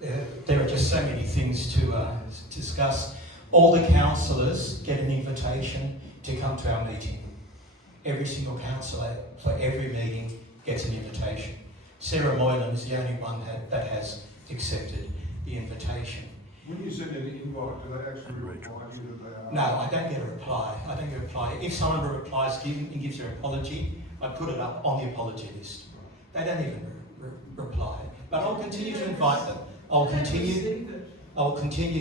there are just so many things to discuss. All the councillors get an invitation to come to our meeting. Every single councillor for every meeting gets an invitation. Sarah Moylan is the only one that has accepted the invitation. When you send an invite, do they actually reply to you that they are? No, I don't get a reply. If someone replies and gives their apology, I put it up on the apology list. They don't even reply. But I'll continue to invite them. I'll continue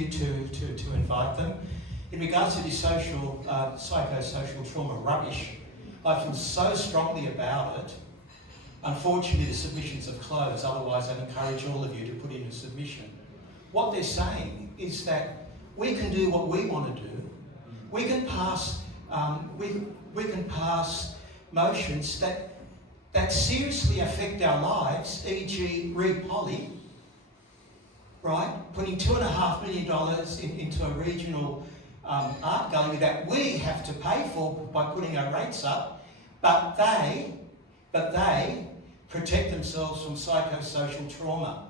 to invite them. In regards to this psychosocial trauma rubbish, I feel so strongly about it. Unfortunately, the submissions have closed. Otherwise, I'd encourage all of you to put in a submission. What they're saying is that we can do what we want to do. We can pass motions that seriously affect our lives, e.g. re-poly, right? Putting $2.5 million into a regional art gallery that we have to pay for by putting our rates up, but they protect themselves from psychosocial trauma.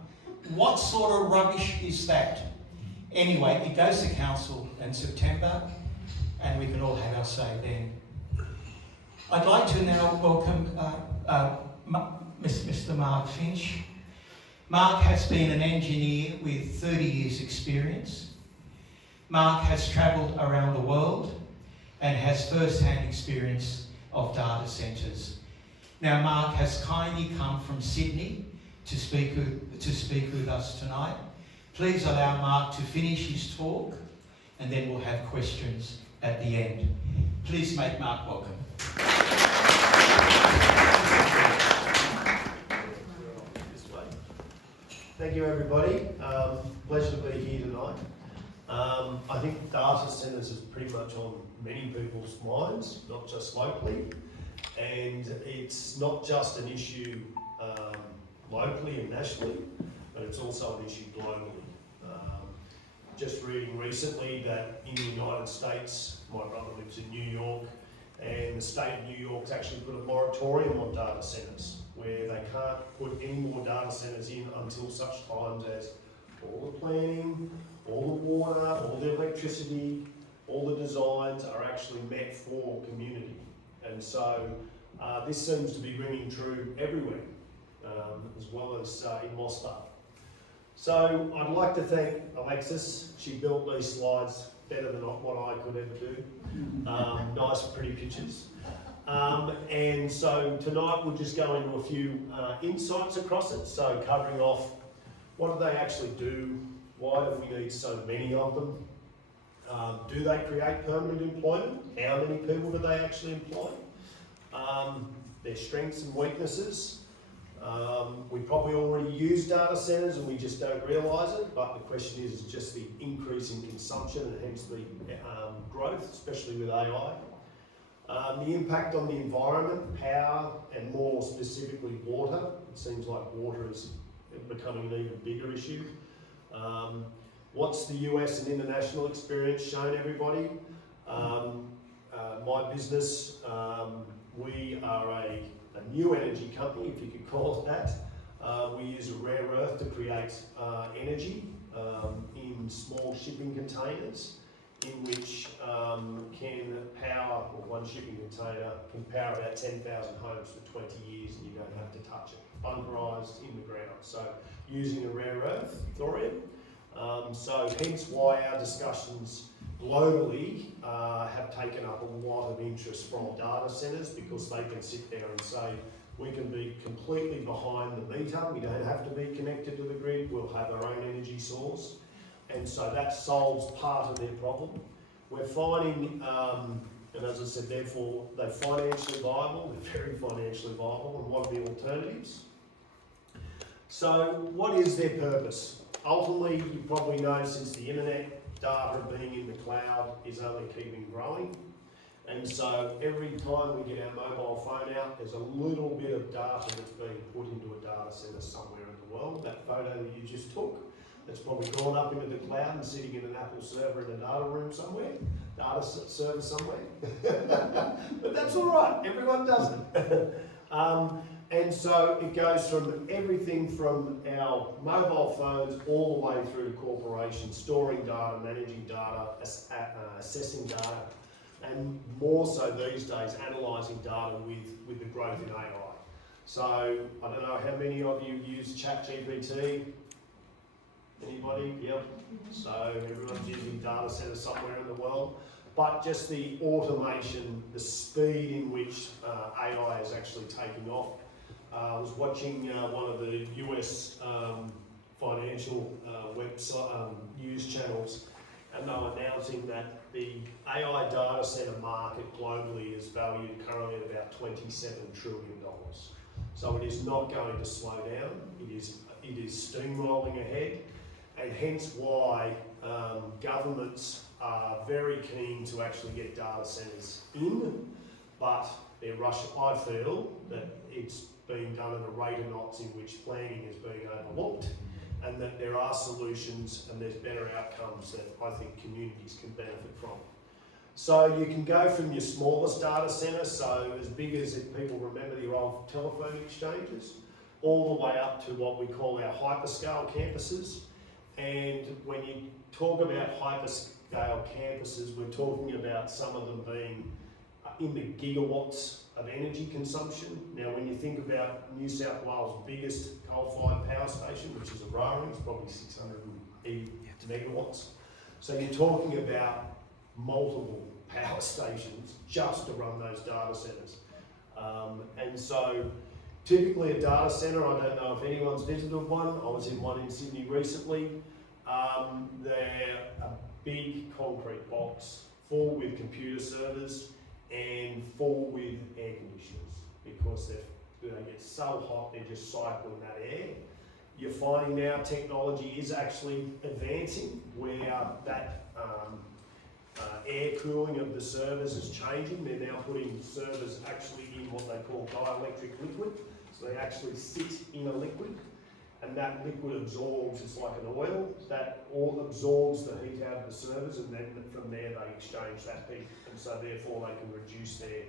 What sort of rubbish is that? Anyway, it goes to council in September, and we can all have our say then. I'd like to now welcome Mr. Mark Finch. Mark has been an engineer with 30 years' experience. Mark has travelled around the world and has first-hand experience of data centres. Now, Mark has kindly come from Sydney to speak with us tonight. Please allow Mark to finish his talk, and then we'll have questions at the end. Please make Mark welcome. Thank you, everybody. Pleasure to be here tonight. I think data centres is pretty much on many people's minds, not just locally. And it's not just an issue locally and nationally, but it's also an issue globally. Just reading recently that in the United States, my brother lives in New York, and the state of New York's actually put a moratorium on data centres, where they can't put any more data centres in until such times as all the planning, all the water, all the electricity, all the designs are actually met for community. And so this seems to be ringing true everywhere, as well as in Mostar. So I'd like to thank Alexis. She built these slides better than what I could ever do. Nice, pretty pictures. And so tonight we'll just go into a few insights across it. So covering off what do they actually do, why do we need so many of them, do they create permanent employment, how many people do they actually employ, their strengths and weaknesses. We probably already use data centres and we just don't realise it, but the question is just the increase in consumption and hence the growth, especially with AI. The impact on the environment, power, and more specifically water. It seems like water is becoming an even bigger issue. What's the US and international experience shown everybody? My business, we are a new energy company, if you could call it that. We use a rare earth to create energy in small shipping containers, in which can power, or one shipping container can power about 10,000 homes for 20 years and you don't have to touch it. Bunkerised in the ground. So using a rare earth, thorium. So hence why our discussions globally have taken up a lot of interest from data centres, because they can sit there and say, we can be completely behind the meter, we don't have to be connected to the grid, we'll have our own energy source. And so that solves part of their problem. We're finding, and as I said, therefore, they're financially viable, they're very financially viable, and what are the alternatives? So what is their purpose? Ultimately, you probably know since the internet, data being in the cloud is only keeping growing. And so every time we get our mobile phone out, there's a little bit of data that's being put into a data centre somewhere in the world. That photo that you just took, that's probably gone up into the cloud and sitting in an Apple server in a data room somewhere, data server somewhere. But that's all right, everyone does it. And so it goes from everything from our mobile phones all the way through to corporations, storing data, managing data, assessing data, and more so these days, analysing data with the growth in AI. So I don't know how many of you use ChatGPT. Anybody? Yep. So everyone's using data centres somewhere in the world. But just the automation, the speed in which AI is actually taking off. I was watching one of the US financial website news channels, and they were announcing that the AI data centre market globally is valued currently at about $27 trillion. So it is not going to slow down. It is steamrolling ahead, and hence why governments are very keen to actually get data centres in, but they're rushing. I feel that it's being done at a rate of knots in which planning is being overlooked, and that there are solutions and there's better outcomes that I think communities can benefit from. So you can go from your smallest data centre, so as big as, if people remember the old telephone exchanges, all the way up to what we call our hyperscale campuses. And when you talk about hyperscale campuses, we're talking about some of them being in the gigawatts of energy consumption. Now, when you think about New South Wales' biggest coal-fired power station, which is Aurora, it's probably 680 megawatts. So you're talking about multiple power stations just to run those data centres. And so typically a data centre, I don't know if anyone's visited one, I was in one in Sydney recently. They're a big concrete box full with computer servers and full with air conditioners, because they get so hot they're just cycling that air. You're finding now technology is actually advancing where that air cooling of the servers is changing. They're now putting servers actually in what they call dielectric liquid. So they actually sit in a liquid, and that liquid absorbs, it's like an oil, that all absorbs the heat out of the servers, and then from there they exchange that heat. And so therefore they can reduce their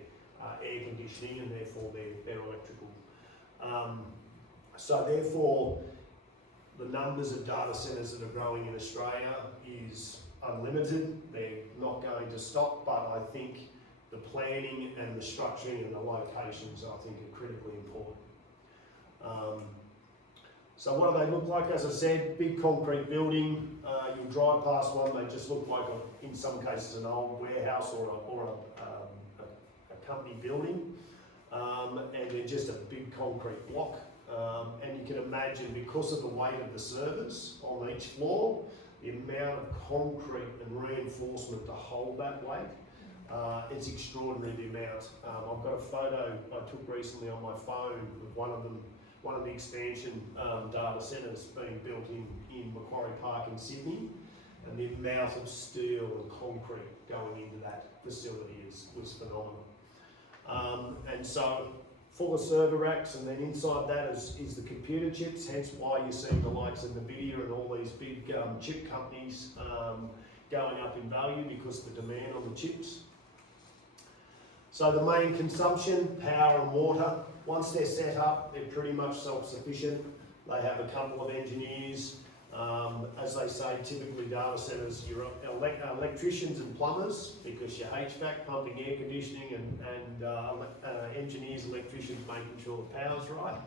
air conditioning and therefore their electrical. So therefore the numbers of data centres that are growing in Australia is unlimited. They're not going to stop, but I think the planning and the structuring and the locations, I think, are critically important. So what do they look like? As I said, big concrete building. You'll drive past one, they just look like, in some cases, an old warehouse or a company building. And they're just a big concrete block. And you can imagine, because of the weight of the servers on each floor, the amount of concrete and reinforcement to hold that weight, it's extraordinary, the amount. I've got a photo I took recently on my phone of one of the expansion data centres being built in Macquarie Park in Sydney, and the amount of steel and concrete going into that facility was phenomenal. And so full of server racks, and then inside that is the computer chips, hence why you're seeing the likes of NVIDIA and all these big chip companies going up in value because of the demand on the chips. So the main consumption, power and water, once they're set up, they're pretty much self-sufficient. They have a couple of engineers. As they say, typically data centres, you're electricians and plumbers, because your HVAC, pumping, air conditioning, and engineers, electricians making sure the power's right.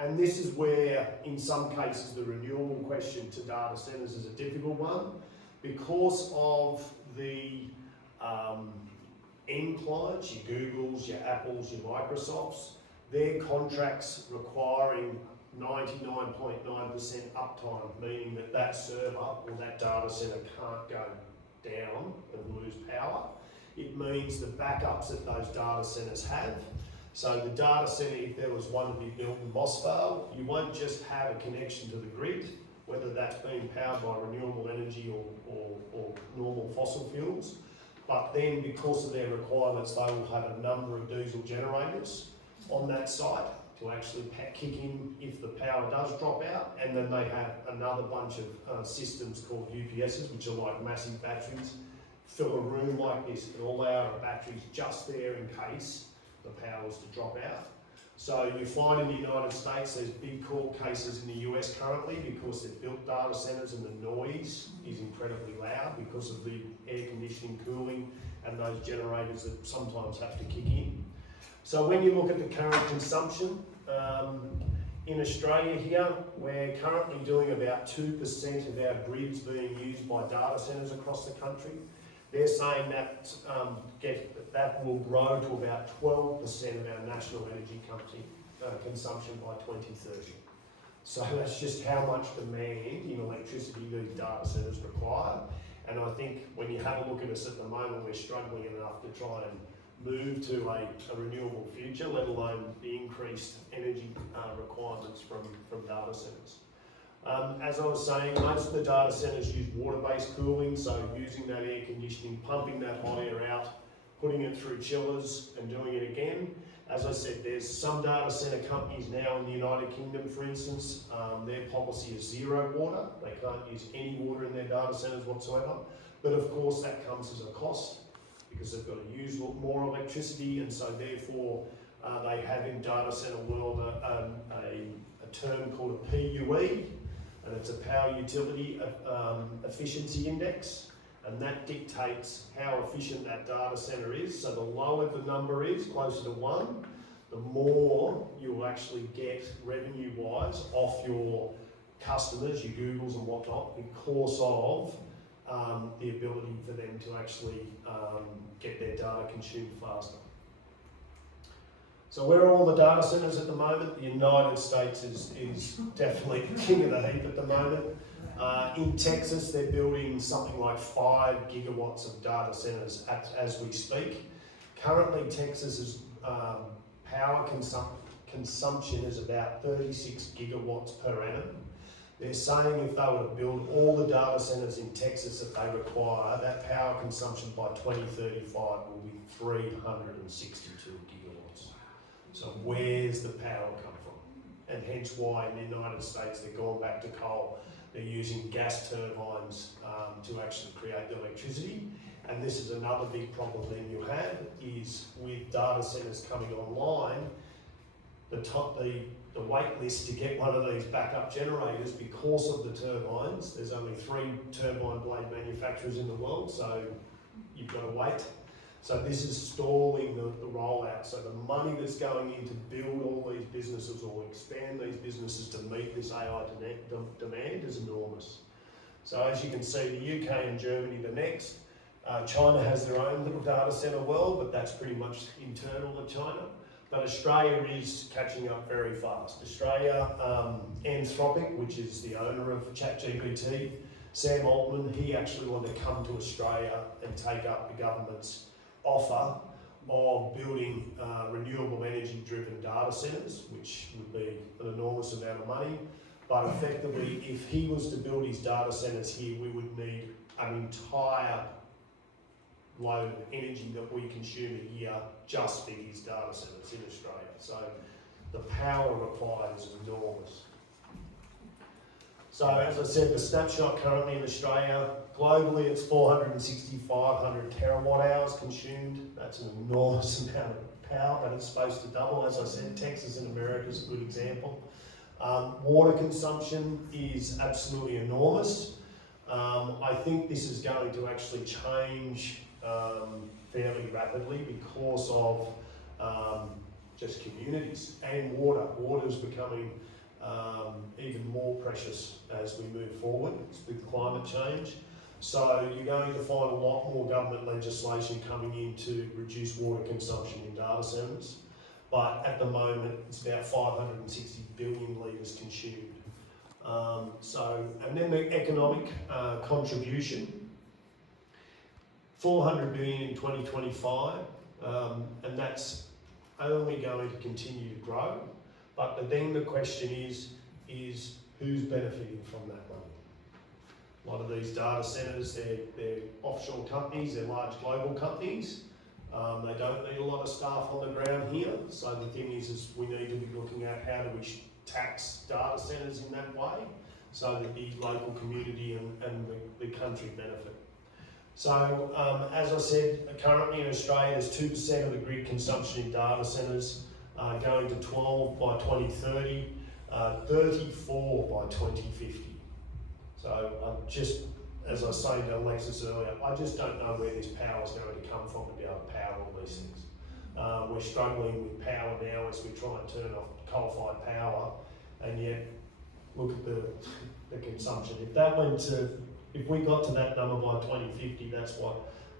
And this is where, in some cases, the renewable question to data centres is a difficult one, because of the end clients, your Googles, your Apples, your Microsofts, their contracts requiring 99.9% uptime, meaning that server or that data centre can't go down and lose power. It means the backups that those data centres have. So the data centre, if there was one to be built in Mossvale, you won't just have a connection to the grid, whether that's being powered by renewable energy or normal fossil fuels, but then because of their requirements, they will have a number of diesel generators on that site to actually kick in if the power does drop out, and then they have another bunch of systems called UPSs, which are like massive batteries, fill a room like this and all our batteries just there in case the power was to drop out. So you find in the United States there's big court cases in the US currently because they've built data centres and the noise is incredibly loud because of the air conditioning, cooling and those generators that sometimes have to kick in. So when you look at the current consumption, in Australia here, we're currently doing about 2% of our grids being used by data centres across the country. They're saying that that will grow to about 12% of our national energy consumption by 2030. So that's just how much demand in electricity these data centres require. And I think when you have a look at us at the moment, we're struggling enough to try and move to a renewable future, let alone the increased energy requirements from data centres. As I was saying, most of the data centres use water-based cooling, so using that air conditioning, pumping that hot air out, putting it through chillers and doing it again. As I said, there's some data centre companies now in the United Kingdom, for instance, their policy is zero water. They can't use any water in their data centres whatsoever. But of course that comes as a cost because they've got to use more electricity, and so therefore they have in data centre world a term called a PUE, and it's a power utility efficiency index, and that dictates how efficient that data centre is. So the lower the number is, closer to 1, the more you'll actually get revenue-wise off your customers, your Googles and whatnot, because of the ability for them to actually get their data consumed faster. So where are all the data centres at the moment? The United States is definitely the king of the heap at the moment. In Texas, they're building something like 5 gigawatts of data centres as we speak. Currently, Texas's power consumption is about 36 gigawatts per annum. They're saying if they were to build all the data centres in Texas that they require, that power consumption by 2035 will be 362 gigawatts. So where's the power come from? And hence why in the United States they're going back to coal. They're using gas turbines to actually create the electricity. And this is another big problem then you have, is with data centres coming online, the wait list to get one of these backup generators, because of the turbines, there's only 3 turbine blade manufacturers in the world, so you've got to wait. So this is stalling the rollout. So the money that's going in to build all these businesses or expand these businesses to meet this AI demand is enormous. So as you can see, the UK and Germany the next. China has their own little data centre world, but that's pretty much internal to China. But Australia is catching up very fast. Australia, Anthropic, which is the owner of ChatGPT, Sam Altman, he actually wanted to come to Australia and take up the government's offer of building renewable energy driven data centres, which would be an enormous amount of money. But effectively, if he was to build his data centres here, we would need an entire load of energy that we consume a year just for his data centres in Australia. So the power required is enormous. So as I said, the snapshot currently in Australia, globally it's 4,500 terawatt hours consumed. That's an enormous amount of power, but it's supposed to double. As I said, Texas in America is a good example. Water consumption is absolutely enormous. I think this is going to actually change fairly rapidly because of just communities and water. Water is becoming even more precious as we move forward with climate change. So you're going to find a lot more government legislation coming in to reduce water consumption in data centres. But at the moment, it's about 560 billion litres consumed. And then the economic contribution, 400 billion in 2025, and that's only going to continue to grow. But then the question is who's benefiting from that money? A lot of these data centres, they're offshore companies, they're large global companies. They don't need a lot of staff on the ground here. So the thing is we need to be looking at how do we tax data centres in that way so that the local community and the country benefit. So as I said, currently in Australia there's 2% of the grid consumption in data centres. going to 12 by 2030, 34 by 2050. So I'm just, as I was saying to Alexis earlier, I just don't know where this power is going to come from to be able to power all these things. We're struggling with power now as we try and turn off coal-fired power, and yet look at the consumption. If we got to that number by 2050,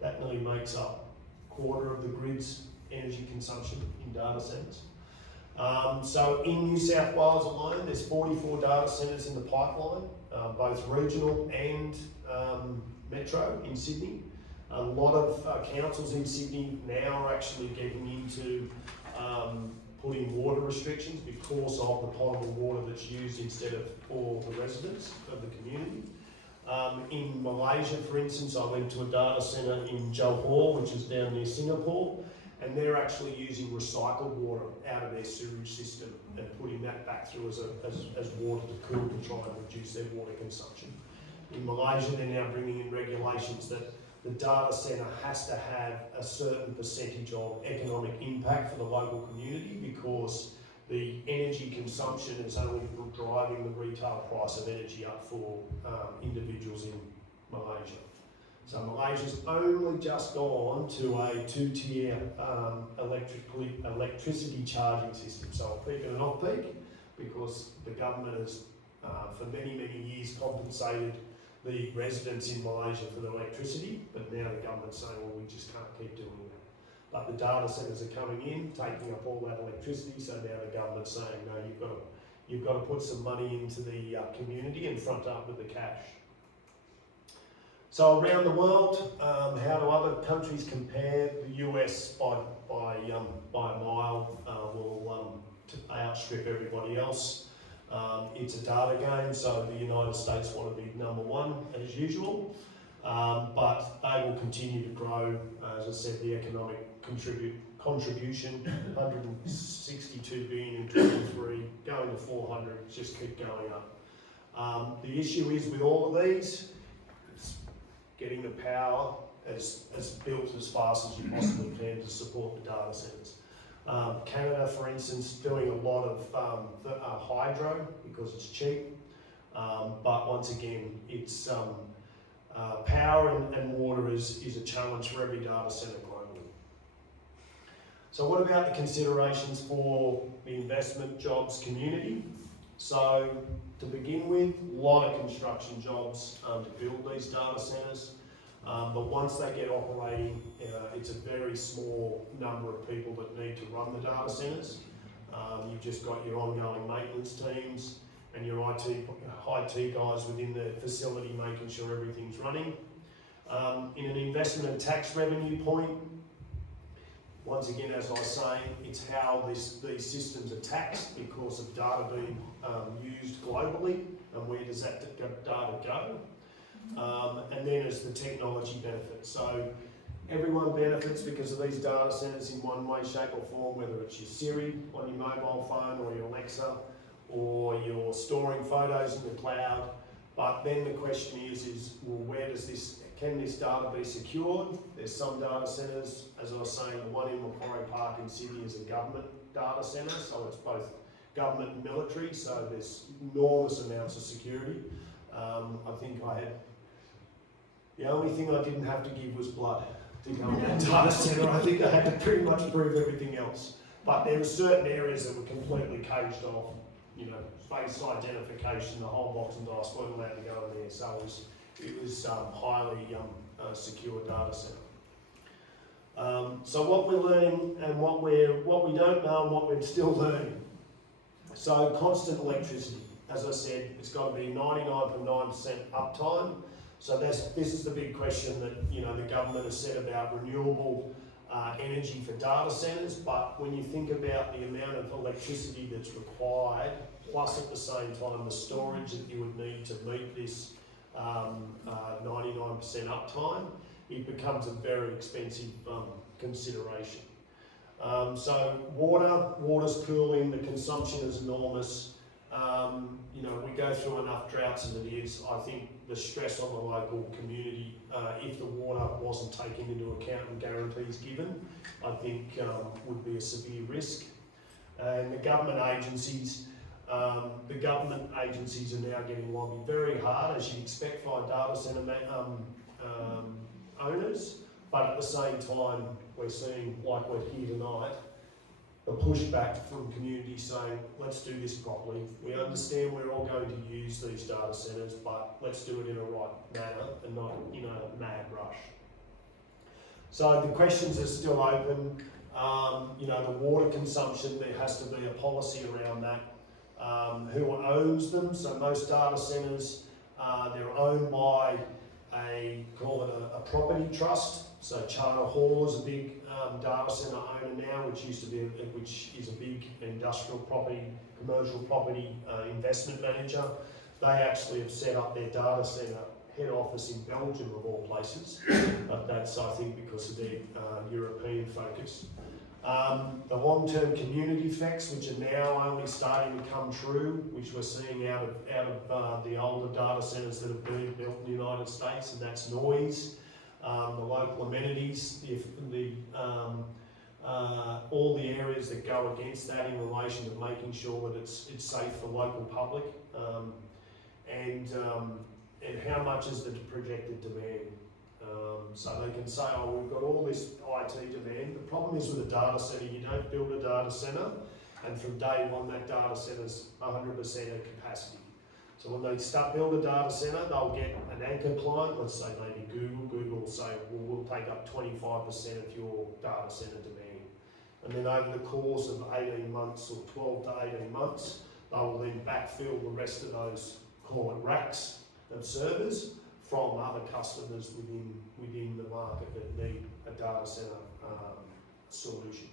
that nearly makes up a quarter of the grid's energy consumption in data centres. So in New South Wales alone, there's 44 data centres in the pipeline, both regional and metro in Sydney. A lot of councils in Sydney now are actually getting into putting water restrictions because of the potable water that's used instead of for the residents of the community. In Malaysia, for instance, I went to a data centre in Johor, which is down near Singapore, and they're actually using recycled water out of their sewage system and putting that back through as water to cool to try and reduce their water consumption. In Malaysia, they're now bringing in regulations that the data centre has to have a certain percentage of economic impact for the local community because the energy consumption is only driving the retail price of energy up for individuals in Malaysia. So Malaysia's only just gone to a two-tier electricity charging system. So a peak and an off-peak, because the government has, for many, many years, compensated the residents in Malaysia for the electricity, but now the government's saying, well, we just can't keep doing that. But the data centres are coming in, taking up all that electricity, so now the government's saying, no, you've got to put some money into the community and front up with the cash. So around the world, how do other countries compare? The US by a mile will outstrip everybody else. It's a data game, so the United States want to be number one as usual, but they will continue to grow. As I said, the economic contribution, 162 billion in 23, going to 400, just keep going up. The issue is with all of these, it's getting the power as built as fast as you possibly can to support the data centres. Canada, for instance, doing a lot of hydro because it's cheap, but once again, it's power and water is a challenge for every data centre globally. So what about the considerations for the investment, jobs, community? So to begin with, a lot of construction jobs to build these data centres. But once they get operating, it's a very small number of people that need to run the data centres. You've just got your ongoing maintenance teams and your IT guys within the facility making sure everything's running. In an investment and tax revenue point, once again, as I was saying, it's how these systems are taxed because of data being used globally, and where does that data go? And then as the technology benefits. So everyone benefits because of these data centres in one way, shape or form, whether it's your Siri on your mobile phone or your Alexa, or you're storing photos in the cloud. But then the question is well, where does can this data be secured? There's some data centres, as I was saying, the one in Macquarie Park in Sydney is a government data centre, so it's both government and military, so there's enormous amounts of security. I think the only thing I didn't have to give was blood to go in that data centre. I think I had to pretty much prove everything else. But there were certain areas that were completely caged off. Face identification, the whole box and dice weren't allowed to go in there. So it was highly secure data centre. So what we're learning and what we don't know and what we're still learning. So constant electricity. As I said, it's got to be 99.9% uptime. So this is the big question that the government has said about renewable energy for data centres. But when you think about the amount of electricity that's required, plus at the same time the storage that you would need to meet this 99% uptime, it becomes a very expensive consideration. So water's cooling, the consumption is enormous. We go through enough droughts as it is. I think the stress on the local community, if the water wasn't taken into account and guarantees given, I think would be a severe risk. And the government agencies are now getting lobbied very hard, as you'd expect by data centre owners, but at the same time, we're seeing, like we're here tonight, the pushback from communities saying, let's do this properly. We understand we're all going to use these data centres, but let's do it in a right manner and not in a mad rush. So the questions are still open. The water consumption, there has to be a policy around that. Who owns them? So most data centres, they're owned by call it a property trust. So Charter Hall is a big data centre owner now, which is a big industrial property, commercial property investment manager. They actually have set up their data centre head office in Belgium, of all places, but that's, I think, because of their European focus. The long-term community effects, which are now only starting to come true, which we're seeing out of the older data centres that have been built in the United States, and that's noise, the local amenities, all the areas that go against that in relation to making sure that it's safe for local public, and how much is the projected demand. So they can say, oh, we've got all this IT demand. The problem is with a data centre, you don't build a data centre, and from day one that data centre's 100% of capacity. So when they build a data centre, they'll get an anchor client, let's say maybe Google. Google will say, well, we'll take up 25% of your data centre demand. And then over the course of 18 months or 12 to 18 months, they will then backfill the rest of those, call it racks of servers, from other customers within the market that need a data centre solution.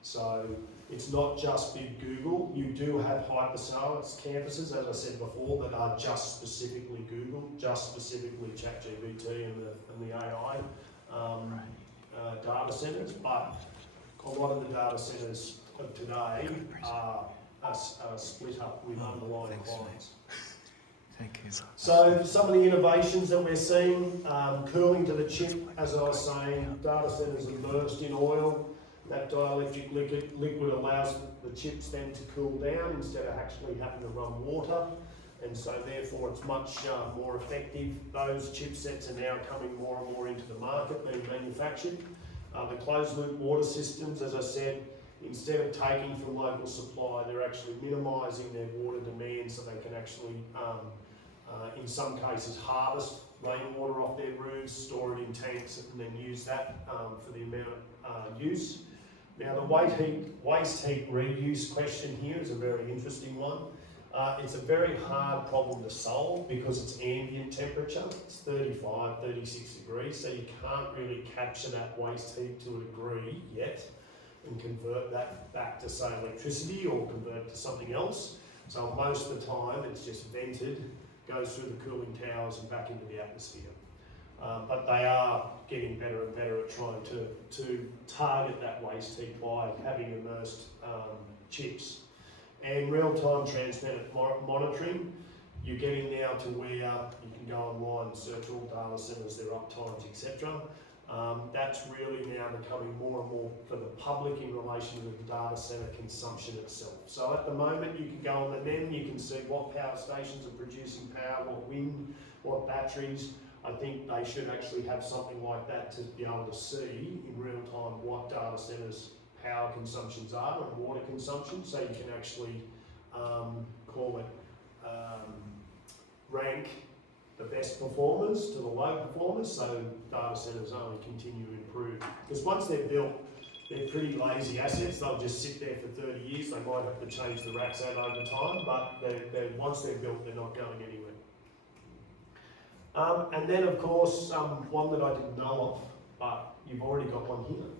So it's not just big Google. You do have hyperscalers campuses, as I said before, that are just specifically Google, just specifically ChatGPT and the AI data centres, but a lot of the data centres of today are split up with underlying clients. Thank you. So some of the innovations that we're seeing, cooling to the chip, as I was saying, data centres immersed in oil. That dielectric liquid allows the chips then to cool down instead of actually having to run water, and so therefore it's much more effective. Those chipsets are now coming more and more into the market, being manufactured. The closed loop water systems, as I said, instead of taking from local supply, they're actually minimising their water demand, so they can actually in some cases harvest rainwater off their roofs, store it in tanks, and then use that for the amount of use. Now the waste heat reuse question here is a very interesting one. It's a very hard problem to solve because it's ambient temperature. It's 35, 36 degrees, so you can't really capture that waste heat to a degree yet and convert that back to, say, electricity or convert it to something else. So most of the time it's just vented, goes through the cooling towers and back into the atmosphere. But they are getting better and better at trying to target that waste heat by having immersed chips. And real-time transparent monitoring, you're getting now to where you can go online and search all data centres, their uptimes, etc. That's really now becoming more and more for the public in relation to the data centre consumption itself. So at the moment you can go on the NEM, you can see what power stations are producing power, what wind, what batteries. I think they should actually have something like that to be able to see in real time what data centres' power consumptions are and water consumption, so you can actually rank the best performers to the low performers, so data centres only continue to improve. Because once they're built, they're pretty lazy assets. They'll just sit there for 30 years. They might have to change the racks out over time, but once they're built, they're not going anywhere. And then, of course, one that I didn't know of, but you've already got one here.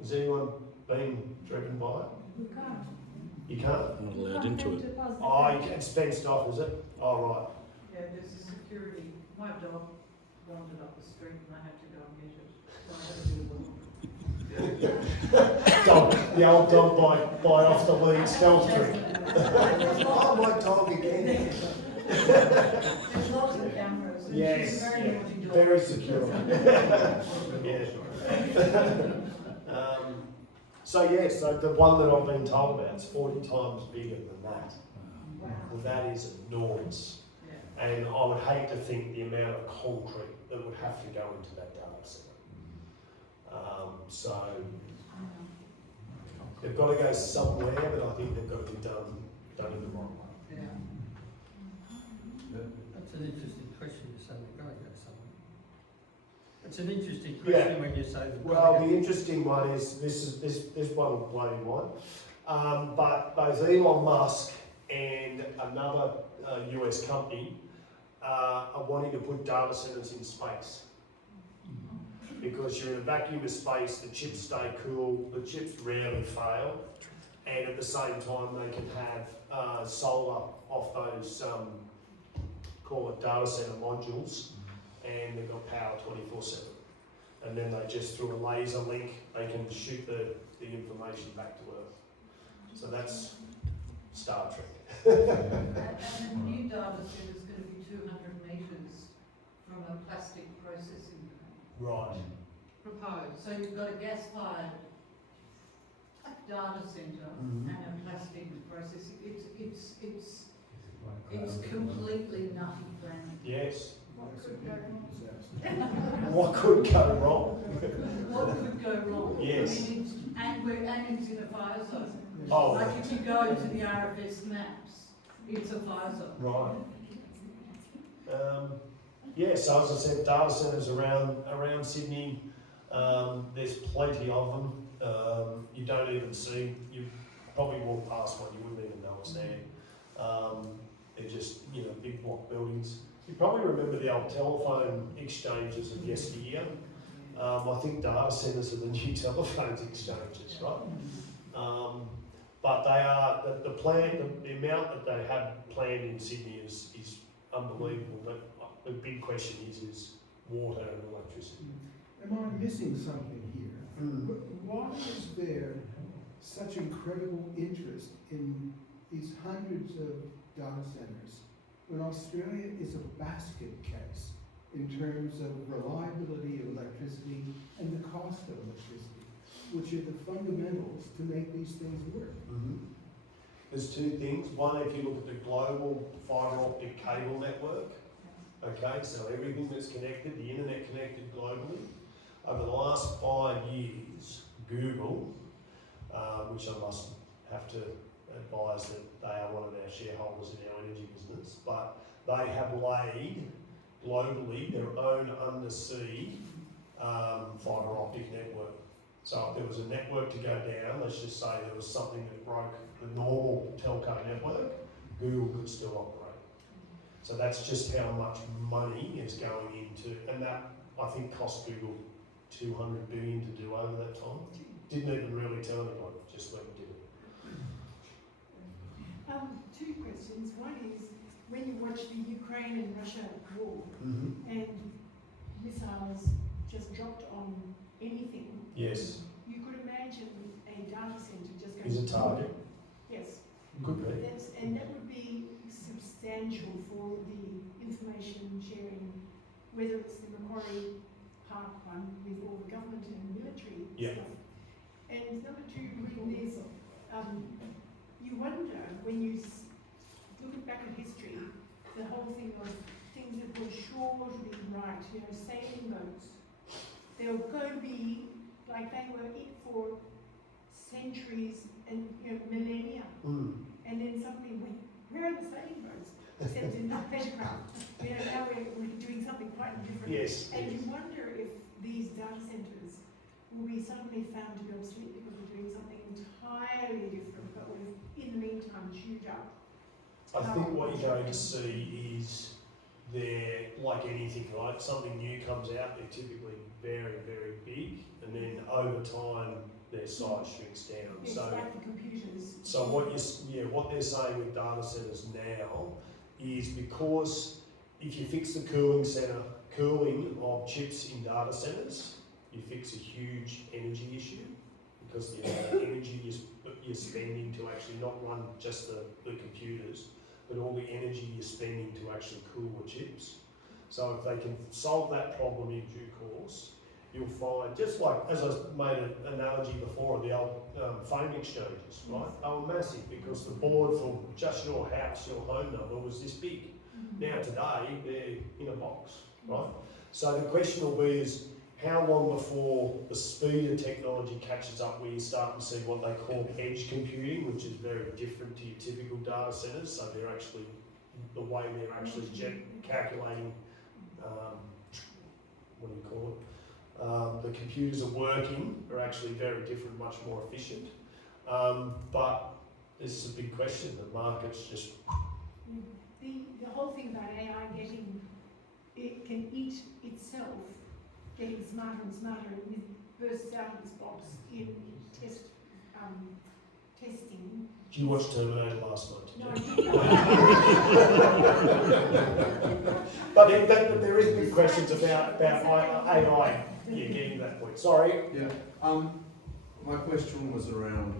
Has anyone been driven by it? You can't. You can't? Not allowed into it. Oh, it's fenced off, is it? Oh, right. Yeah, there's a security. My dog wandered up the street and I had to go and measure it. So I had to do it. The old dog bite off the lead stealth trick. Oh, my dog again. There's lots of cameras. And Yes, she's a very naughty dog. very secure. Yeah. So yes, so the one that I've been told about is 40 times bigger than that. Wow. And that is enormous. Yeah. And I would hate to think the amount of concrete that would have to go into that data centre. So they've got to go somewhere, but I think they've got to be done in the right way. Yeah. That's an interesting question, you say they've got to go somewhere. It's an interesting question when you say they've Well, got to the interesting one is this one will blow your mind. But both Elon Musk and another US company are wanting to put data centres in space. Because you're in a vacuum of space, the chips stay cool, the chips rarely fail, and at the same time they can have solar off those, call it data centre modules, and they've got power 24/7. And then they just, through a laser link, they can shoot the information back to Earth. So that's Star Trek. And the new data centre is going to be 200 metres from a plastic processing plant. Right. Proposed. So you've got a gas-fired data centre Mhm. and a plastic processing. It's completely nutty plan. Yes. What could go wrong? What could go wrong? What could go wrong? Yes. I mean, it's in a fire zone. Oh. Like if you go to the RFS maps, it's a fire zone. Right. So as I said, data centres around Sydney, there's plenty of them. You don't even see, you probably walk past one, you wouldn't even know it's there. They're just, big block buildings. You probably remember the old telephone exchanges of yesteryear. I think data centres are the new telephones exchanges, right? But they are, the amount that they have planned in Sydney is unbelievable. But the big question is water and electricity. Am I missing something here? Why is there such incredible interest in these hundreds of data centres when Australia is a basket case in terms of reliability of electricity and the cost of electricity, which are the fundamentals to make these things work? There's two things. One, if you look at the global fibre optic cable network, okay, so everything that's connected, the internet connected globally, over the last 5 years, Google, which I must have to advise that they are one of our shareholders in our energy business, but they have laid globally their own undersea fibre optic network. So if there was a network to go down, let's just say there was something that broke the normal telco network, Google could still operate. So that's just how much money is going into, and that I think cost Google 200 billion to do over that time. Didn't even really tell anyone, just went and did it. Two questions. One is, when you watch the Ukraine and Russia war and missiles just dropped on anything, Yes. you could imagine a data centre just going Is a target. Yes. Could be. And that would be substantial for the information sharing, whether it's the Macquarie Park one with all the government and military stuff. And number two, there's, you wonder when you look back at history, the whole thing of things that were sure to be right, sailing boats. They were going to be, like they were it for centuries and millennia. And then suddenly where are the sailing boats? Except in pleasurecraft. Now we're doing something quite different. Yes. And you wonder if these data centres will be suddenly found to be obsolete because we're doing something entirely different, but we've, in the meantime, chewed up. I think what you're going to see is they're like anything, right? Something new comes out, they're typically very, very big, and then over time their size shrinks down. It's like the computers. So what they're saying with data centres now is because if you fix the cooling of chips in data centres, you fix a huge energy issue because the amount of energy you're spending to actually not run just the computers, but all the energy you're spending to actually cool the chips. So if they can solve that problem in due course, you'll find, just like, as I made an analogy before, the old phone exchanges, right? They were massive because the board for just your house, your home number was this big. Now today, they're in a box, right? So the question will be is, how long before the speed of technology catches up where you start to see what they call edge computing, which is very different to your typical data centres. So they're actually, the way they're actually calculating, what do you call it? The computers are working, are actually very different, much more efficient. But this is a big question. The market's just... The whole thing about AI it can eat itself, getting smarter and smarter, and it bursts out of this box in testing. Did you watch Terminator last night? No, I didn't. But there is big questions about AI getting to that point. Sorry. Yeah. My question was around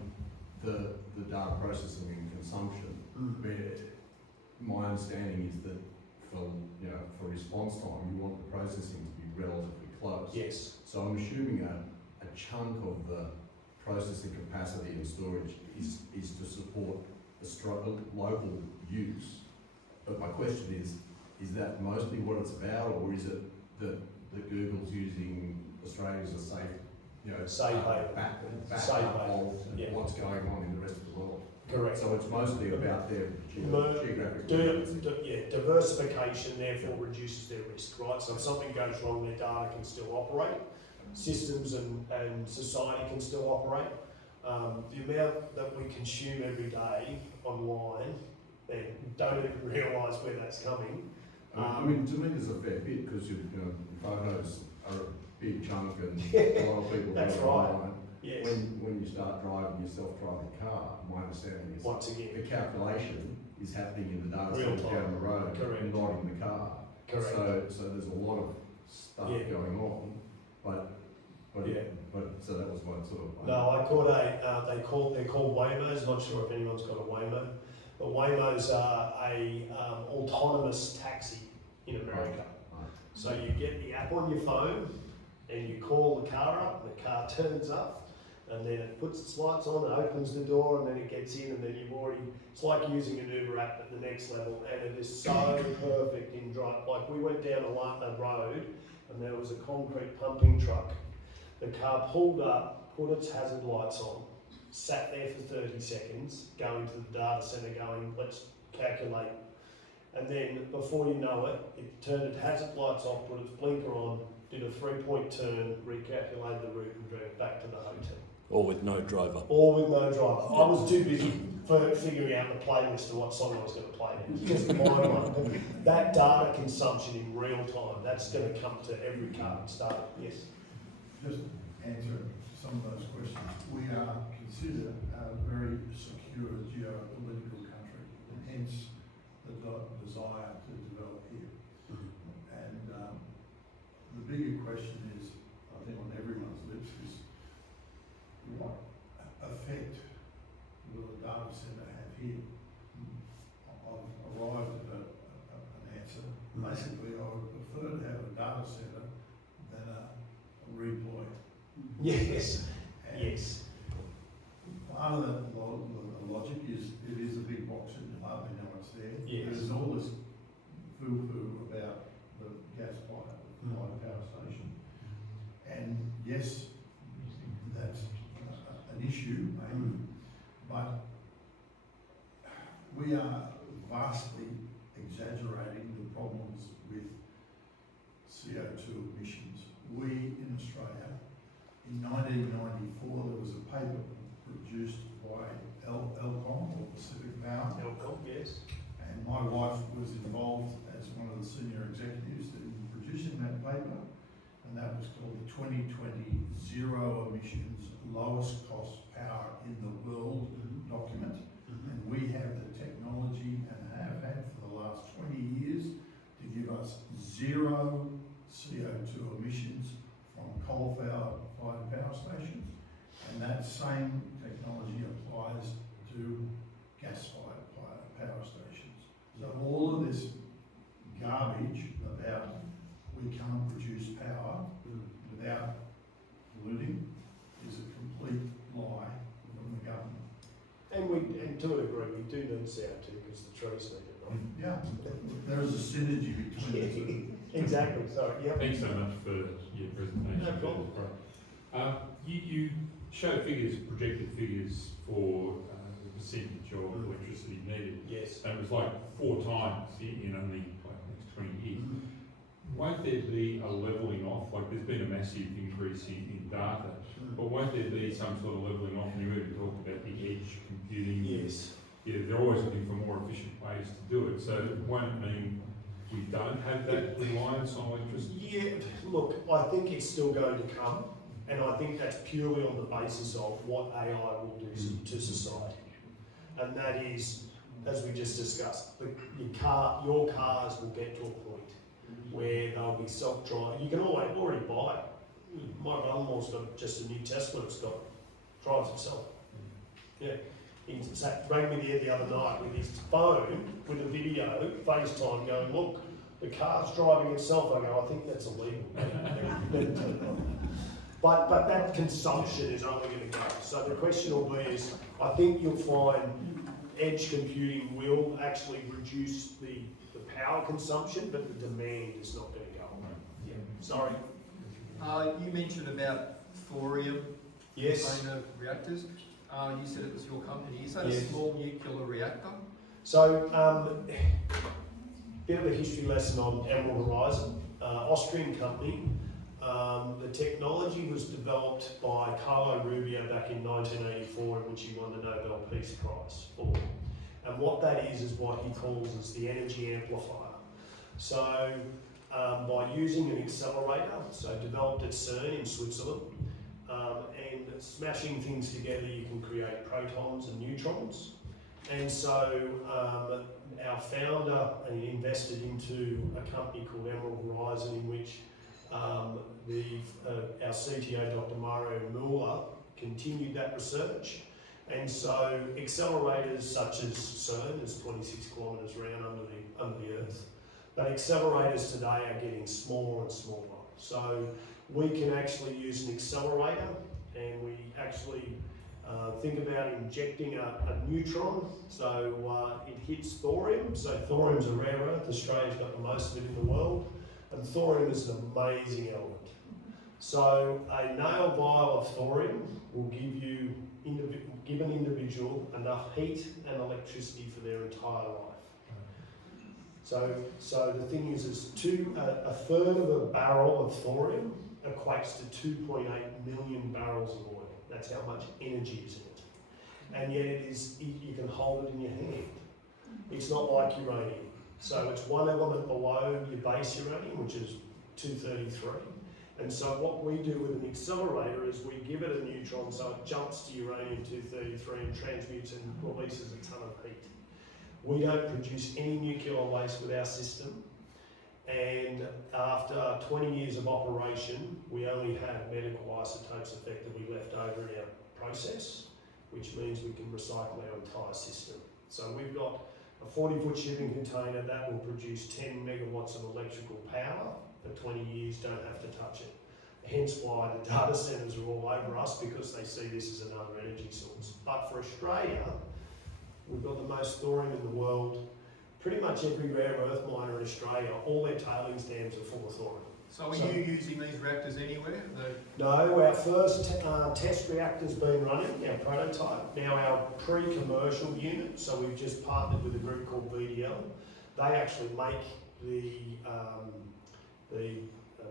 the data processing and consumption. My understanding is that for response time, you want the processing to be relatively close. Yes. So I'm assuming a chunk of the processing capacity and storage is to support local use. But my question is that mostly what it's about, or is it that Google's using Australia as a safe, backup of what's going on in the rest of the world? Correct. So it's mostly about their geographic diversification, therefore reduces their risk, right? So if something goes wrong, their data can still operate, systems and society can still operate. The amount that we consume every day online, and don't even realise where that's coming. I mean, to me, there's a fair bit because photos are a big chunk, and a lot of people. That's right. Yes. When you start driving your self-driving car, my understanding is once again the calculation is happening in the data real center time down the road, correct, and not in the car. Correct. So there's a lot of stuff going on, but so that was my sort of. No, I caught they're called Waymos. I'm not sure if anyone's got a Waymo, but Waymos are a autonomous taxi in America. Right. So you get the app on your phone and you call the car up, and the car turns up, and then it puts its lights on, it opens the door, and then it gets in, and then it's like using an Uber app at the next level, and it is so perfect in drive. Like we went down a road, and there was a concrete pumping truck. The car pulled up, put its hazard lights on, sat there for 30 seconds, going to the data centre going, let's calculate. And then before you know it, it turned its hazard lights off, put its blinker on, did a 3-point turn, recalculated the route and drove back to the hotel. Or with no driver. Or with no driver. I was too busy figuring out the playlist of what song I was going to play next. Just my one. That data consumption in real time, that's going to come to every car and start. Yes? Just answer some of those questions. We are considered a very secure geopolitical country, and hence the desire to develop here. And the bigger question is, I think on everyone's lips, is what effect will a data centre have here? I've arrived at an answer. Basically, I would prefer to have a data centre than a redeploy. Yes. And yes. Part of the logic is it is a big box and you hardly know it's there. Yes. There's all this foo-foo about the gas-fired power station. And yes, that's an issue maybe, but we are vastly exaggerating the problems with CO2 emissions. We in Australia, in 1994, there was a paper produced by Elcom, or Pacific Power. Elcom, yes. And my wife was involved as one of the senior executives in producing that paper, and that was called the 2020 Zero Emissions Lowest Cost Power in the World document. And we have the technology and have had for the last 20 years to give us zero CO2 emissions from coal-fired power stations. And that same technology applies to gas-fired power stations. So all of this garbage about we can't produce power without and to a degree, we do need CO2 because the trees need it, right? Yeah, there is a synergy between the two. Exactly, sorry, yep. Thanks so much for your presentation. No problem. You show figures, projected figures for the percentage of electricity needed. Yes. And it was like 4 times in only like next 20 years. Won't there be a levelling off? Like there's been a massive increase in data, but won't there be some sort of levelling off? And you already talked about the edge computing. Yes. Yeah, they're always looking for more efficient ways to do it. So won't it mean we don't have that reliance on electricity? Yeah, look, I think it's still going to come, and I think that's purely on the basis of what AI will do to society. And that is, as we just discussed, your cars will get to a point where they'll be self-driving. You can already buy it. My brother-in-law's got just a new Tesla that's drives itself. Yeah. He rang me the other night with his phone, with a video, FaceTime, going, look, the car's driving itself. I go, I think that's illegal. But that consumption is only going to go. So the question will be is, I think you'll find edge computing will actually reduce the power consumption, but the demand is not going to go away. Yeah. Sorry. You mentioned about thorium Yes. container reactors. You said it was your company. Is that Yes. a small nuclear reactor? So, bit of a history lesson on Emerald Horizon. Austrian company. The technology was developed by Carlo Rubio back in 1984, in which he won the Nobel Peace Prize for. And what that is what he calls as the energy amplifier. So, by using an accelerator, so developed at CERN in Switzerland, and smashing things together, you can create protons and neutrons. And so our founder invested into a company called Emerald Horizon, in which our CTO, Dr. Mario Muller, continued that research. And so accelerators such as CERN is 26 kilometres round under the Earth, but accelerators today are getting smaller and smaller. So we can actually use an accelerator, and we actually think about injecting a neutron. So it hits thorium. So thorium's a rare earth. Australia's got the most of it in the world, and thorium is an amazing element. So a nail vial of thorium will give an individual enough heat and electricity for their entire life. So the thing is a third of a barrel of thorium equates to 2.8 million barrels of oil. That's how much energy is in it. And yet you can hold it in your hand. It's not like uranium. So it's one element below your base uranium, which is 233. And so what we do with an accelerator is we give it a neutron so it jumps to uranium-233 and transmutes and releases a ton of heat. We don't produce any nuclear waste with our system. And after 20 years of operation, we only have medical isotopes effectively left over in our process, which means we can recycle our entire system. So we've got a 40-foot shipping container that will produce 10 megawatts of electrical power for 20 years, don't have to touch it. Hence why the data centres are all over us, because they see this as another energy source. But for Australia, we've got the most thorium in the world. Pretty much every rare earth miner in Australia, all their tailings dams are full of thorium. So are you using these reactors anywhere? No, our first test reactor's been running, our prototype. Now our pre-commercial unit, so we've just partnered with a group called VDL. They actually make the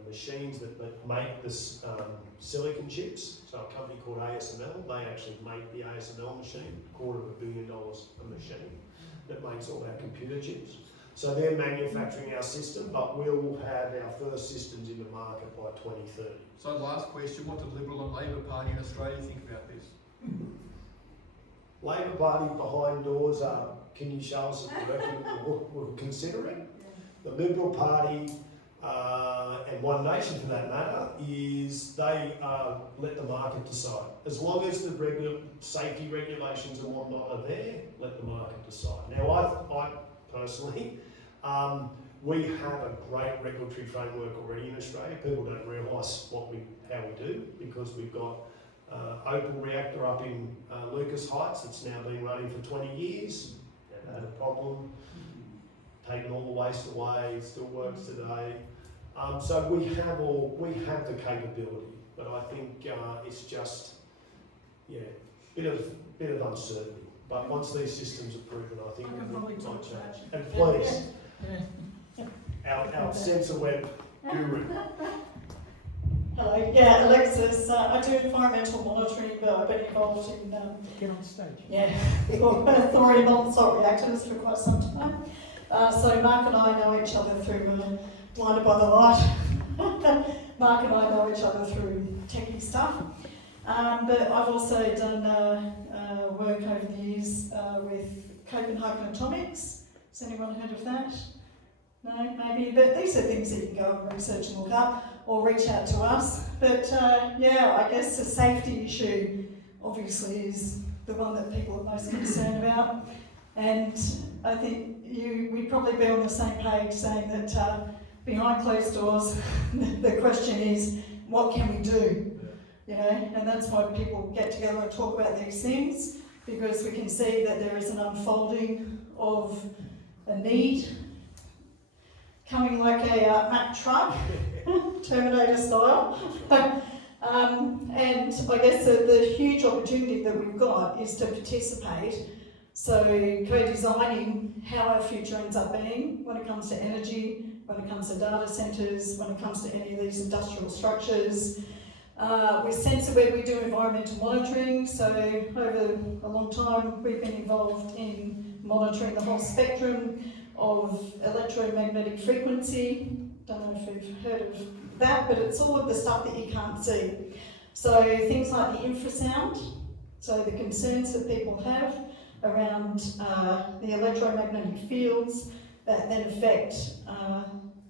machines that make this silicon chips. So a company called ASML, they actually make the ASML machine, $250 million a machine that makes all our computer chips. So they're manufacturing our system, but we'll have our first systems in the market by 2030. So last question, what did Liberal and Labor Party in Australia think about this? Labor Party behind doors are, can you show us the record we're considering? The Liberal Party, and One Nation for that matter, is they let the market decide. As long as the safety regulations and whatnot are there, let the market decide. Now I personally, we have a great regulatory framework already in Australia. People don't realise how we do, because we've got Opal reactor up in Lucas Heights. It's now been running for 20 years. Never had a problem. Taken all the waste away. Still works today. So we have the capability, but I think it's just bit of uncertainty. But once these systems are proven, I think I can it probably might talk to change. that. And please, Yeah. our sensor web guru. Hello, yeah, Alexis. I do environmental monitoring, but I've been involved in Get on stage. thorium molten salt reactors for quite some time. So Mark and I know each other through Blinded by the Light. Mark and I know each other through techie stuff. But I've also done work over the years with Copenhagen Atomics. Has anyone heard of that? No, maybe. But these are things that you can go and research and look up, or reach out to us. But I guess the safety issue obviously is the one that people are most concerned about. And I think we'd probably be on the same page saying that behind closed doors, the question is, what can we do? You know, and that's why people get together and talk about these things, because we can see that there is an unfolding of a need coming like a Mack truck, Terminator style. And I guess the huge opportunity that we've got is to participate. So co-designing how our future ends up being when it comes to energy, when it comes to data centres, when it comes to any of these industrial structures. With SensorWeb we do environmental monitoring, so over a long time we've been involved in monitoring the whole spectrum of electromagnetic frequency. Don't know if you've heard of that, but it's all of the stuff that you can't see. So things like the infrasound, so the concerns that people have around the electromagnetic fields that then affect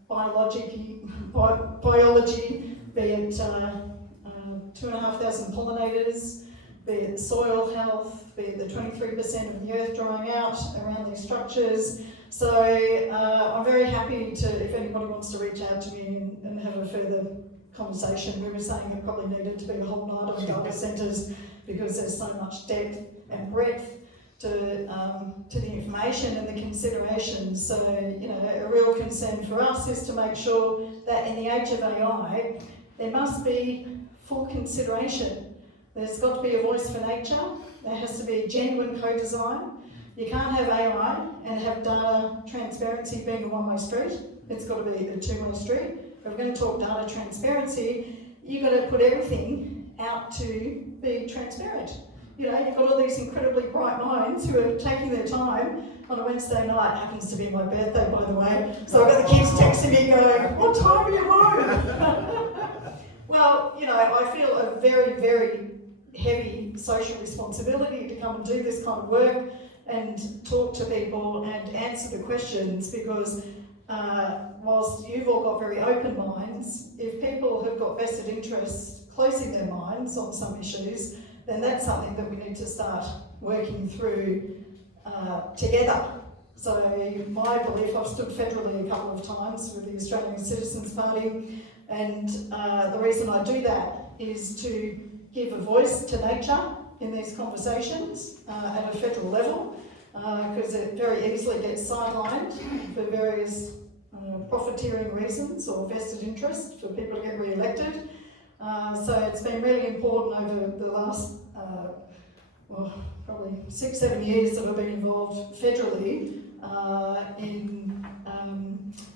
biology, be it 2,500 pollinators, be it soil health, be it the 23% of the earth drying out around these structures. So I'm very happy to, if anybody wants to reach out to me and have a further conversation. We were saying there probably needed to be a whole night on data centres because there's so much depth and breadth to the information and the considerations. So, you know, a real concern for us is to make sure that in the age of AI, there must be full consideration. There's got to be a voice for nature. There has to be a genuine co-design. You can't have AI and have data transparency being a one-way street. It's got to be a two-way street. If we're going to talk data transparency, you've got to put everything out to be transparent. You know, you've got all these incredibly bright minds who are taking their time on a Wednesday night. Happens to be my birthday, by the way. So I've got the kids texting me going, what time are you home? Well, you know, I feel a very, very heavy social responsibility to come and do this kind of work and talk to people and answer the questions, because whilst you've all got very open minds, if people have got vested interests closing their minds on some issues, then that's something that we need to start working through together. So my belief, I've stood federally a couple of times with the Australian Citizens Party, and the reason I do that is to give a voice to nature in these conversations at a federal level, because it very easily gets sidelined for various profiteering reasons or vested interest for people to get re-elected. So it's been really important over the last, probably 6-7 years that I've been involved federally in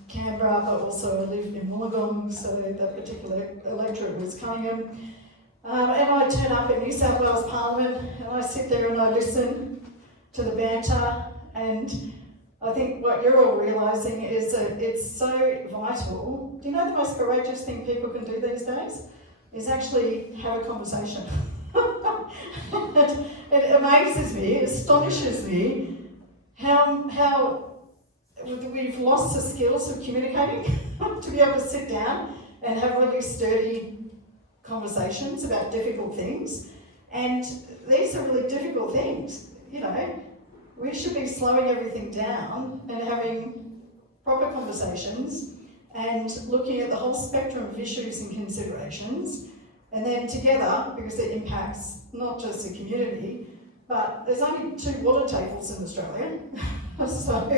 Canberra, but also I lived in Wollongong, so that particular electorate was Cunningham. And I turn up at New South Wales Parliament and I sit there and I listen to the banter, and I think what you're all realising is that it's so vital. Do you know the most courageous thing people can do these days? Is actually have a conversation. It amazes me, it astonishes me how we've lost the skills of communicating to be able to sit down and have really sturdy conversations about difficult things. And these are really difficult things, you know. We should be slowing everything down and having proper conversations and looking at the whole spectrum of issues and considerations, And then together, because it impacts not just the community, but there's only 2 water tables in Australia. So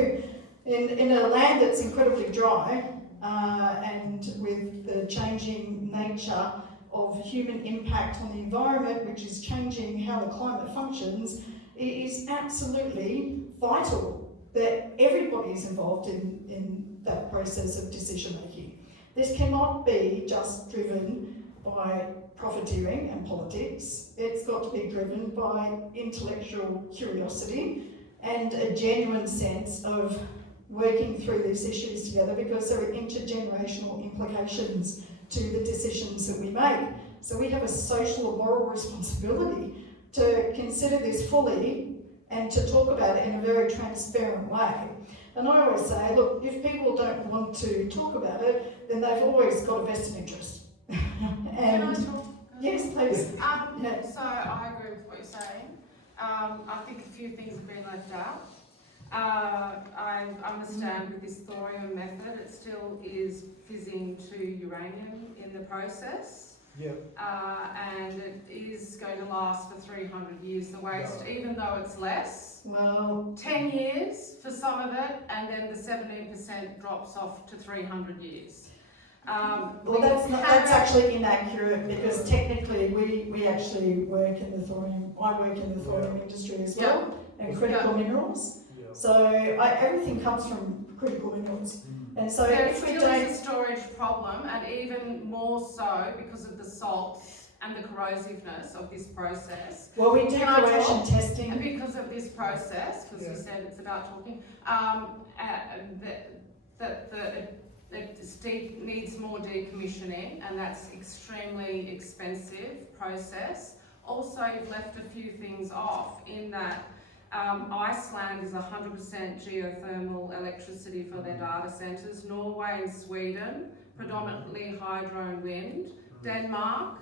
in a land that's incredibly dry, and with the changing nature of human impact on the environment, which is changing how the climate functions, it is absolutely vital that everybody is involved in that process of decision making. This cannot be just driven by profiteering and politics. It's got to be driven by intellectual curiosity and a genuine sense of working through these issues together, because there are intergenerational implications to the decisions that we make. So we have a social or moral responsibility to consider this fully and to talk about it in a very transparent way. And I always say, look, if people don't want to talk about it, then they've always got a vested interest. Can I talk? Yes, please. Yeah. So I agree with what you're saying. I think a few things have been left out. I understand with this thorium method, it still is fizzing to uranium in the process. Yep. And it is going to last for 300 years, the waste, even though it's less. Well, 10 years for some of it, and then the 17% drops off to 300 years. Well, that's actually inaccurate, because technically we actually work in the thorium, I work in the thorium industry as well, and critical minerals. So everything comes from critical minerals. And so there if we still don't... is a storage problem, and even more so because of the salt and the corrosiveness of this process. Well, we do corrosion testing. And because of this process, because you said it's about talking, it needs more decommissioning, and that's extremely expensive process. Also, you've left a few things off in that Iceland is 100% geothermal electricity for their data centres. Norway and Sweden, predominantly hydro and wind. Denmark,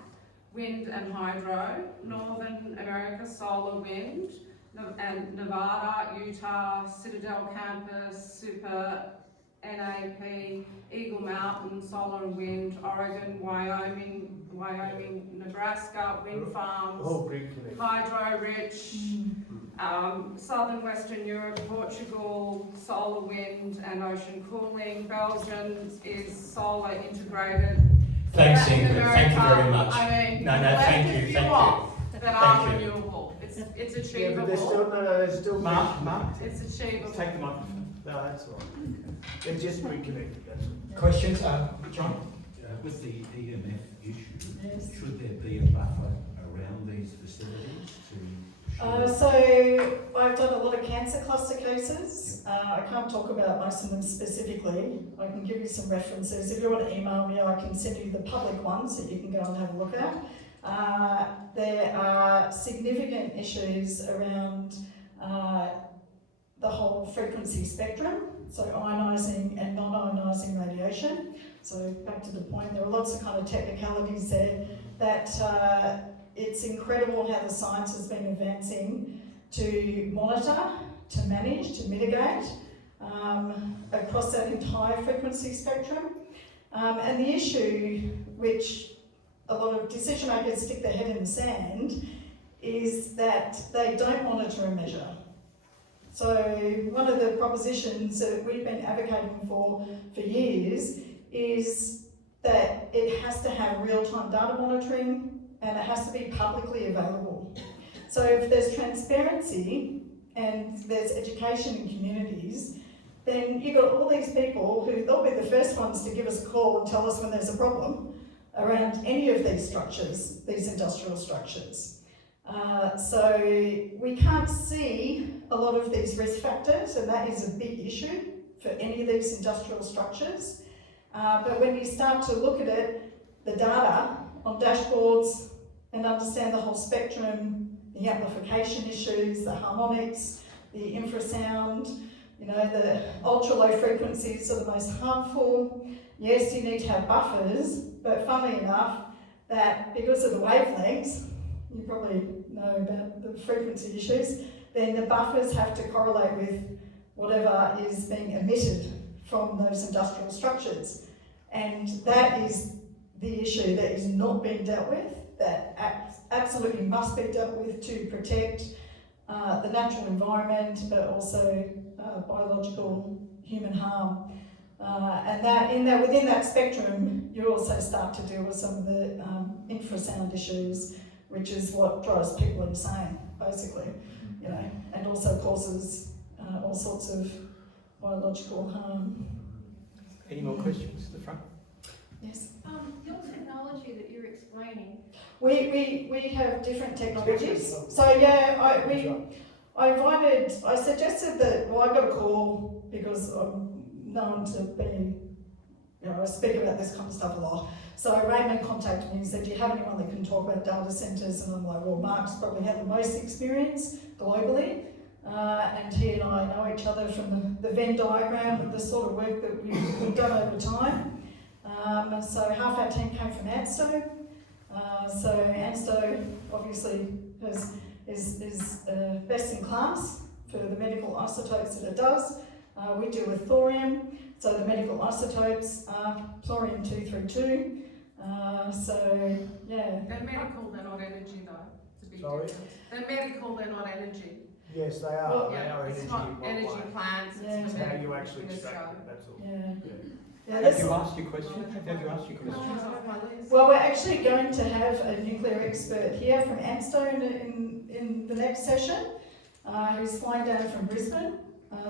wind and hydro. Northern America, solar, wind. And Nevada, Utah, Citadel Campus, Super, NAP, Eagle Mountain, solar and wind. Oregon, Wyoming, Nebraska, wind farms. Hydro rich. Southern Western Europe, Portugal, solar, wind and ocean cooling. Belgium is solar integrated. Thanks, Latin Ingrid. America, Thank you very much. I mean, Thank you. that are renewable. It's achievable. Yeah, but there's still Mark. It's achievable. Take the microphone. No, that's all right. They're just reconnected, that's all. Questions? John? With the EMF issue, Yes. should there be a buffer around these facilities to So I've done a lot of cancer cluster cases. I can't talk about most of them specifically. I can give you some references. If you want to email me, I can send you the public ones that you can go and have a look at. There are significant issues around the whole frequency spectrum, so ionising and non-ionising radiation. So back to the point, there are lots of kind of technicalities there that it's incredible how the science has been advancing to monitor, to manage, to mitigate across that entire frequency spectrum. And the issue which a lot of decision makers stick their head in the sand is that they don't monitor and measure. So one of the propositions that we've been advocating for years is that it has to have real-time data monitoring and it has to be publicly available. So if there's transparency and there's education in communities, then you've got all these people who, they'll be the first ones to give us a call and tell us when there's a problem around any of these structures, these industrial structures. So we can't see a lot of these risk factors, and that is a big issue for any of these industrial structures. But when you start to look at it, the data on dashboards and understand the whole spectrum, the amplification issues, the harmonics, the infrasound, you know, the ultra low frequencies are the most harmful. Yes, you need to have buffers, but funnily enough, that because of the wavelengths, you probably know about the frequency issues, then the buffers have to correlate with whatever is being emitted from those industrial structures. And that is the issue that is not being dealt with, that absolutely must be dealt with to protect the natural environment, but also biological human harm. And that within that spectrum, you also start to deal with some of the infrasound issues, which is what drives people insane, basically, you know, and also causes all sorts of biological harm. Any more questions at the front? Yes. Your technology that you're explaining. We have different technologies. So yeah, I suggested that, well, I got a call because I'm known to be, you know, I speak about this kind of stuff a lot. So Raymond contacted me and said, do you have anyone that can talk about data centres? And I'm like, well, Mark's probably had the most experience globally. And he and I know each other from the Venn diagram of the sort of work that we've done over time. So half our team came from ANSTO. So ANSTO obviously is best in class for the medical isotopes that it does. We deal with thorium, so the medical isotopes are thorium-232. So yeah. They're medical, they're not energy though. It's a big Sorry? difference. They're medical, they're not energy. Yes, they are. Well, they are It's energy not in one energy way. plants, Yeah. it's It's for how medical you actually in extract Australia. it, that's all. Yeah. Yeah, Have that's, you asked your question? Have you asked your No, question? it's off my list. well, we're actually going to have a nuclear expert here from ANSTO in the next session, who's flying down from Brisbane.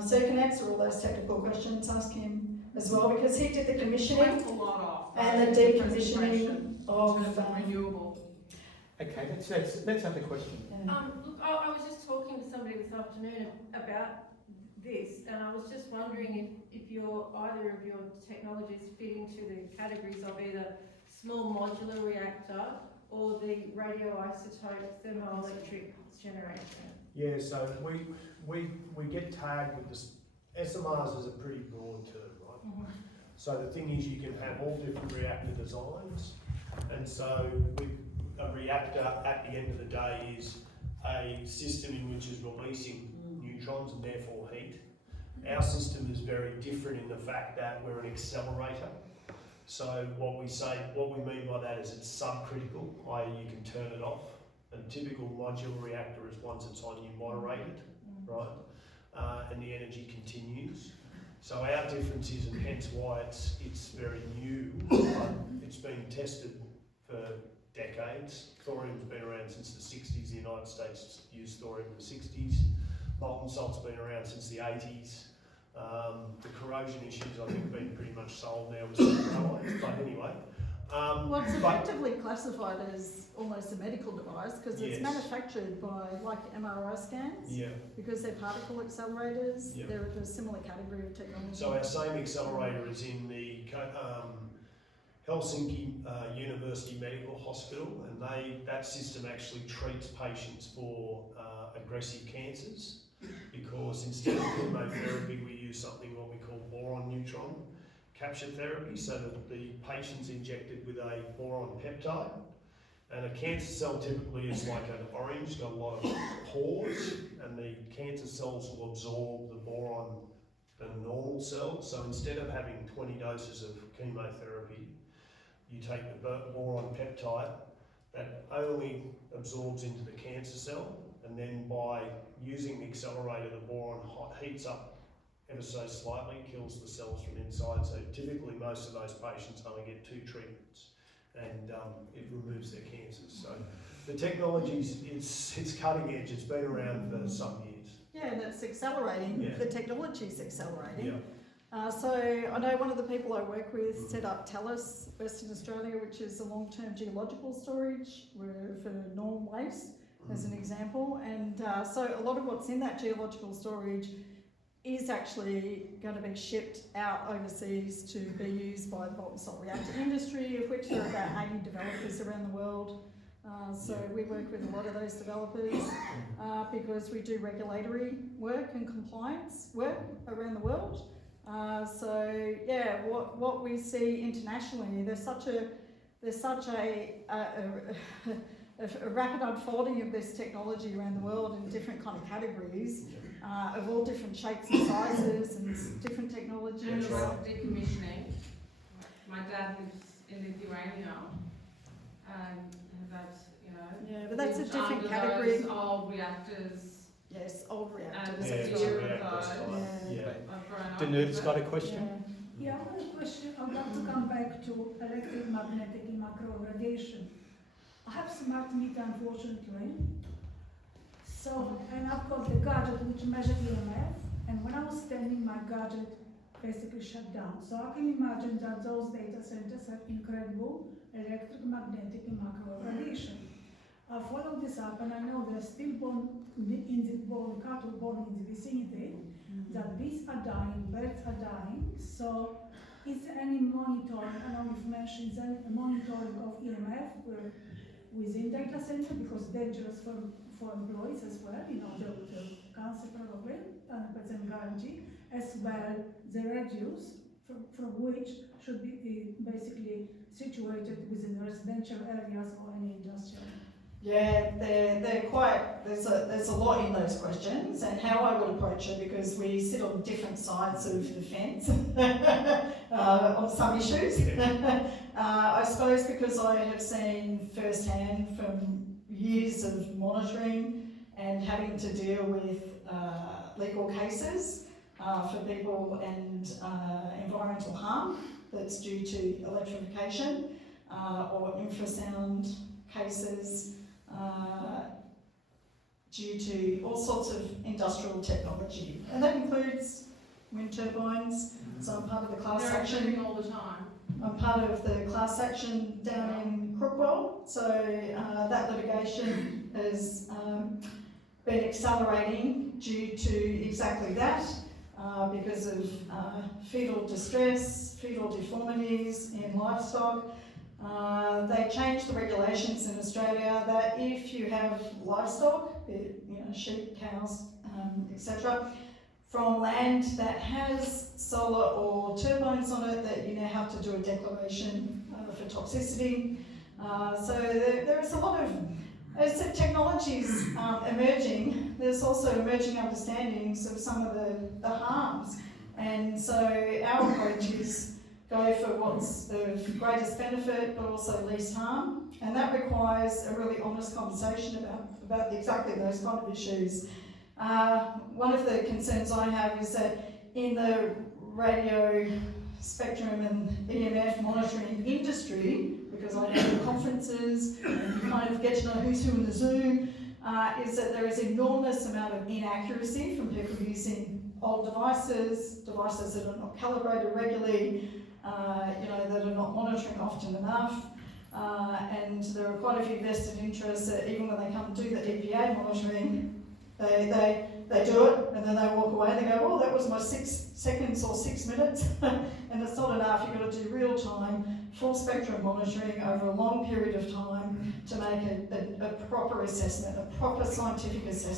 So you can answer all those technical questions, ask him as well, because he did the commissioning Left a lot off. and the decommissioning of in terms of renewable. Okay, let's have the question. Look, I was just talking to somebody this afternoon about this, and I was just wondering if either of your technologies fit into the categories of either small modular reactor or the radioisotope thermoelectric generation. Yeah, so we get tagged with this. SMRs is a pretty broad term, right? Mm-hmm. So the thing is, you can have all different reactor designs, and so a reactor at the end of the day is a system in which is releasing neutrons and therefore heat. Our system is very different in the fact that we're an accelerator. So what we mean by that is it's subcritical, i.e. you can turn it off. A typical modular reactor is once it's on, you moderate it, right? And the energy continues. So our difference is, and hence why it's very new, it's been tested for decades. Thorium's been around since the 60s. The United States used thorium in the 60s. Molten salt's been around since the 80s. The corrosion issues, I think, have been pretty much solved now with some alloys. But anyway. well, it's effectively classified as almost a medical device because it's Yes. manufactured by like MRI scans. Yeah. Because they're particle accelerators, Yeah. they're a similar category of technology. So our same accelerator is in the Helsinki University Medical Hospital, and that system actually treats patients for aggressive cancers, because instead of chemotherapy we use something what we call boron neutron capture therapy, so that the patient's injected with a boron peptide. And a cancer cell typically is like an orange, got a lot of pores, and the cancer cells will absorb the boron than normal cells. So instead of having 20 doses of chemotherapy, you take the boron peptide that only absorbs into the cancer cell, and then by using the accelerator, the boron heats up ever so slightly, kills the cells from inside. So typically most of those patients only get 2 treatments, and it removes their cancers. So the technology it's cutting edge. It's been around for some years. Yeah, and it's accelerating. Yeah. The technology's accelerating. Yeah. So I know one of the people I work with set up TELUS Western Australia, which is a long-term geological storage for norm waste, as an example. And so a lot of what's in that geological storage is actually going to be shipped out overseas to be used by the molten salt reactor industry, of which there are about 80 developers around the world. So we work with a lot of those developers because we do regulatory work and compliance work around the world. So yeah, what we see internationally, there's such a rapid unfolding of this technology around the world in different kind of categories, of all different shapes and sizes and different technologies. And decommissioning. My dad lives in Lithuania, and that, you know. Yeah, but that's a lived different under category. Those old reactors. Yes, old And reactors. Yeah, a it's year a reactor ago. style. Yeah. I've grown up Danute's with got a it. question. Yeah, I have a question. I'd like to come back to electromagnetic and macro radiation. I have smart meter, unfortunately. So, and I've got the gadget which measures EMF, and when I was standing, my gadget basically shut down. So I can imagine that those data centers have incredible electromagnetic and macro radiation. I followed this up, and I know there's still cattle born in the vicinity, that bees are dying, birds are dying. So is there any monitoring, I know you've mentioned, is there any monitoring of EMF within data center, because dangerous for employees as well, you know, the cancer probably, 100% guarantee, as well the radius from which should be basically situated within residential areas or any industrial. Yeah, they're quite, there's a lot in those questions, and how I would approach it, because we sit on different sides of the fence on some issues. I suppose because I have seen firsthand from years of monitoring and having to deal with legal cases for people and environmental harm that's due to electrification or infrasound cases, due to all sorts of industrial technology, and that includes wind turbines. So I'm part of the class They're action. improving all the time. I'm part of the class action down in Crookwell, so that litigation has been accelerating due to exactly that, because of fetal distress, fetal deformities in livestock. They changed the regulations in Australia that if you have livestock, be it, you know, sheep, cows, etc., from land that has solar or turbines on it, that you now have to do a declaration for toxicity. So there is a lot of, as the technologies emerging, there's also emerging understandings of some of the harms. And so our approach is go for what's of greatest benefit but also least harm, and that requires a really honest conversation about exactly those kind of issues. One of the concerns I have is that in the radio spectrum and EMF monitoring industry, because I go to conferences and you kind of get to know who's who in the Zoom, is that there is enormous amount of inaccuracy from people using old devices that are not calibrated regularly, you know, that are not monitoring often enough, and there are quite a few vested interests that even when they come and do the EPA monitoring, they do it and then they walk away and they go, oh, that was my 6 seconds or 6 minutes, and it's not enough. You've got to do real time, full spectrum monitoring over a long period of time to make a proper assessment, a proper scientific assessment.